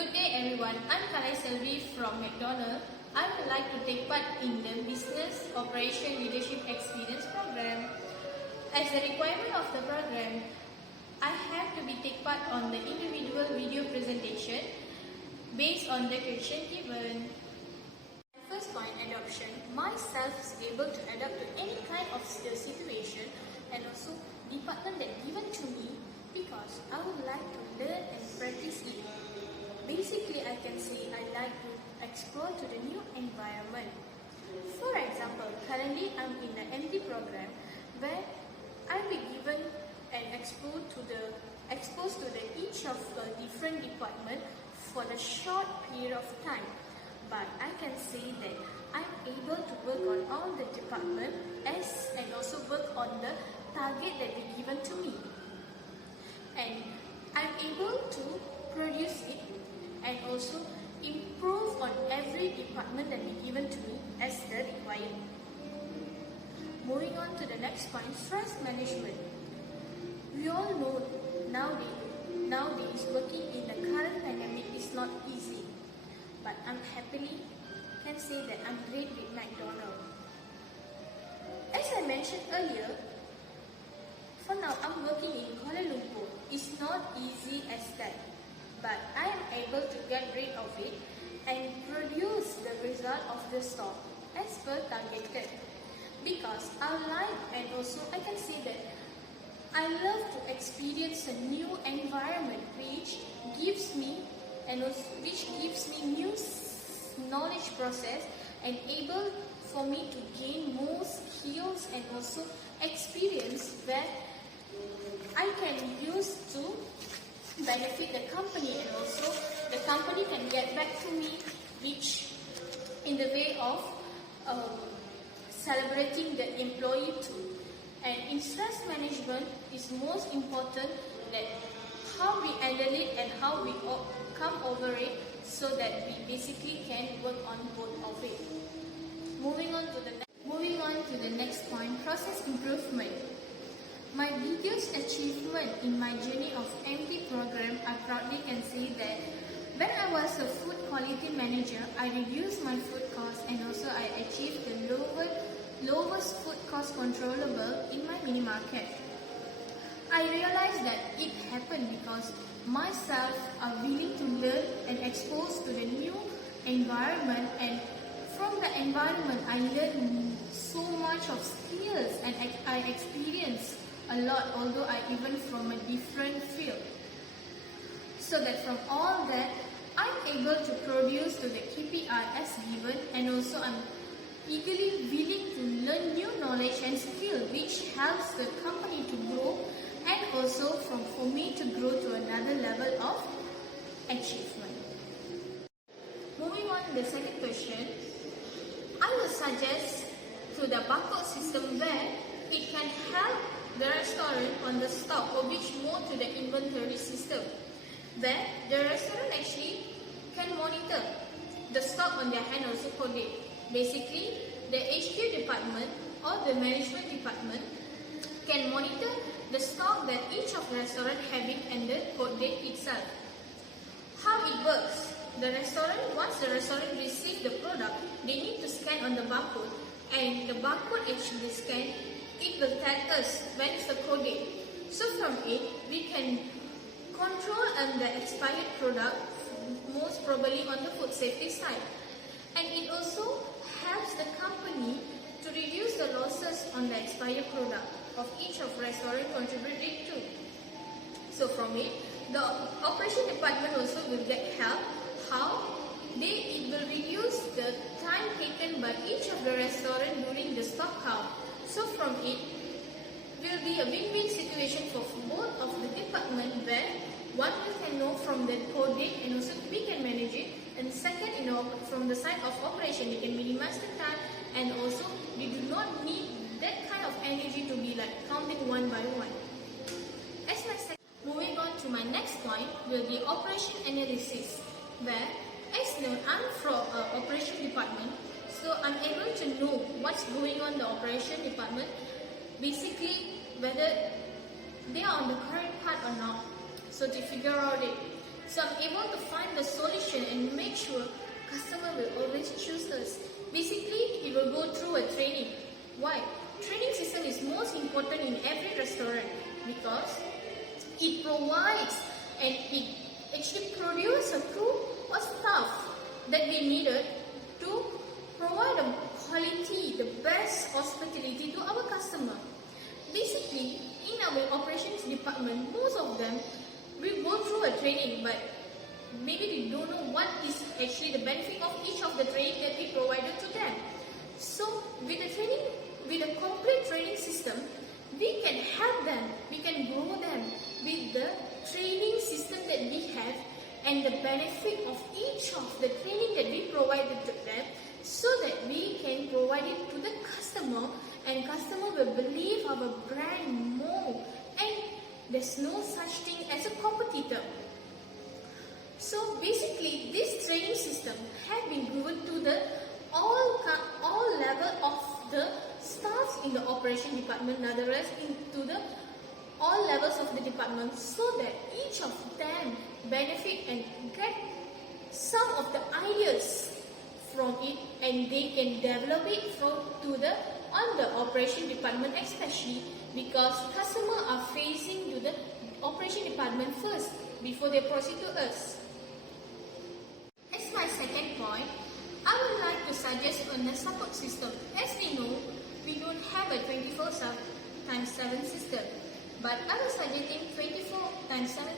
Good day everyone, I'm Kalaiselvi from Mcdonald. I would like to take part in the Business Operation Leadership Experience program. As a requirement of the program, I have to take part on the individual video presentation based on the question given. First point, adoption. Myself is able to adapt to any kind of situation and also department that given to me because I would like to learn and practice it. Basically, I can say I like to explore to the new environment. For example, currently I'm in the MD program where I'll be given and exposed to each of the different department for the short period of time. But I can say that I'm able to work on all the department and also work on the target that they given to me. And I'm able to produce it and also improve on every department that is given to me as the required. Moving on to the next point, stress management. We all know nowadays working in the current pandemic is not easy, but I'm happily can say that I'm great with McDonald. As I mentioned earlier, for now I'm working in Kuala Lumpur. It's not easy as that, but I am able to get rid of it and produce the result of the stock as per targeted. Because I like and also I can say that I love to experience a new environment which gives me new knowledge process and able for me to gain more skills and also experience that I can use to benefit the company, and also the company can get back to me, which in the way of celebrating the employee too. And in stress management is most important that how we handle it and how we come over it so that we basically can work on both of it. Moving on to the next point, process improvement. My biggest achievement in my journey of MD program, I proudly can say that when I was a food quality manager, I reduced my food cost and also I achieved the lowest food cost controllable in my mini market. I realized that it happened because myself are willing to learn and exposed to the new environment, and from the environment I learned so much of skills and I experienced a lot, although I even from a different field. So that from all that, I'm able to produce to the KPI as given, and also I'm eagerly willing to learn new knowledge and skill which helps the company to grow and also for me to grow to another level of achievement. Moving on to the second question, I would suggest to the barcode system where it can help the restaurant on the stock or which more to the inventory system, where the restaurant actually can monitor the stock on their hand, also code it. Basically, the HQ department or the management department can monitor the stock that each of the restaurant having and the code date itself. How it works? Once the restaurant receives the product, they need to scan on the barcode, and the barcode actually scan, it will tell us when is the code date. So from it, we can control the expired product, most probably on the food safety side. And it also helps the company to reduce the losses on the expired product of each of restaurant contributed to. So from it, the operation department also will get help how it will reduce the time taken by each of the restaurant during the stock count. So from it will be a win-win situation for both of the department, where one can know from the code date and also we can manage it, and second, from the side of operation, we can minimize the time, and also we do not need that kind of energy to be like counting one by one. Moving on to my next point will be operation analysis, where as known, I'm from operation department, so I'm able to know what's going on the operation department, basically whether they are on the correct path or not. So to figure out it, So I'm able to find the solution and make sure customer will always choose us. Basically, it will go through a training. Why? Training system is most important in every restaurant because it provides and it actually produces a crew or staff that we needed to provide a quality, the best hospitality to our customer. Basically, in our operations department, most of them will go through a training, but maybe they don't know what is actually the benefit of each of the training that we provided to them. So, with the training, with a complete training system, we can help them, we can grow them with the training system that we have and the benefit of each of the training that we provided to them, so that we can provide it to the customer and customer will believe our brand more, and there's no such thing as a competitor. So basically, this training system has been given to the all level of the staff in the operation department, in other words, into the all levels of the department, so that each of them benefit and get some of the ideas from it, and they can develop it on the operation department, especially because customers are facing to the operation department first before they proceed to us. As my second point, I would like to suggest on the support system. As we know, we don't have a 24/7 system, but I was suggesting 24/7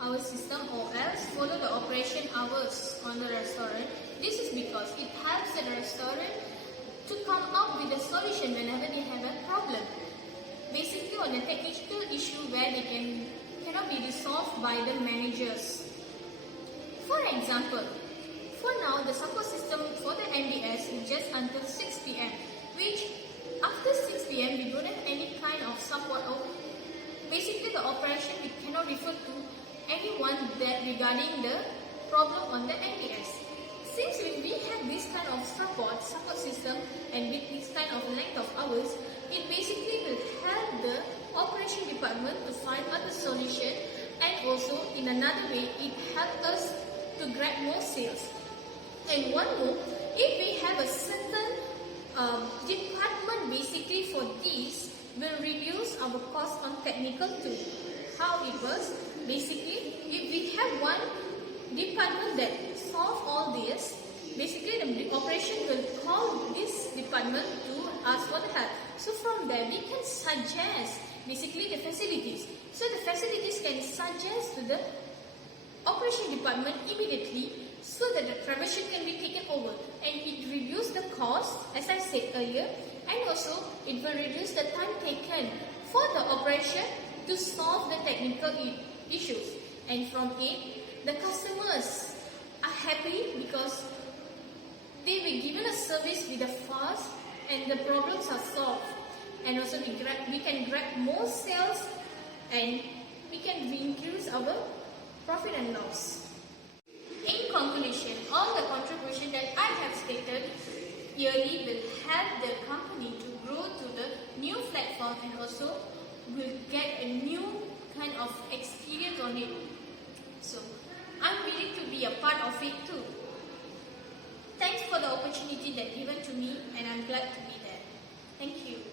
hour system, or else follow the operation hours on the restaurant. This is because it helps the restaurant to come up with a solution whenever they have a problem. Basically, on a technical issue where they cannot be resolved by the managers. For example, for now the support system for the MDS is just until 6 p.m. which after 6 p.m. we don't have any kind of support, or basically the operation we cannot refer to anyone that regarding the problem on the MDS. Since we have this kind of support system and with this kind of length of hours, it basically will help the operation department to find out the solution, and also in another way it helps us to grab more sales. And one more, if we have a certain department basically for this, will reduce our cost on technical too. How it works? Basically, if we have one department that solve all this, basically the operation will call this department to ask for the help. So from there we can suggest basically the facilities. So the facilities can suggest to the operation department immediately, so that the troubleshoot can be taken over, and it reduce the cost as I said earlier, and also it will reduce the time taken for the operation to solve the technical issues. And from it, the customers are happy because they were given a service with a fast and the problems are solved. And also we can grab more sales and we can increase our profit and loss. In conclusion, all the contribution that I have stated yearly will help the company to grow to the new platform, and also will get a new kind of experience on it. So I'm willing to be a part of it too. Thanks for the opportunity that given to me, and I'm glad to be there. Thank you.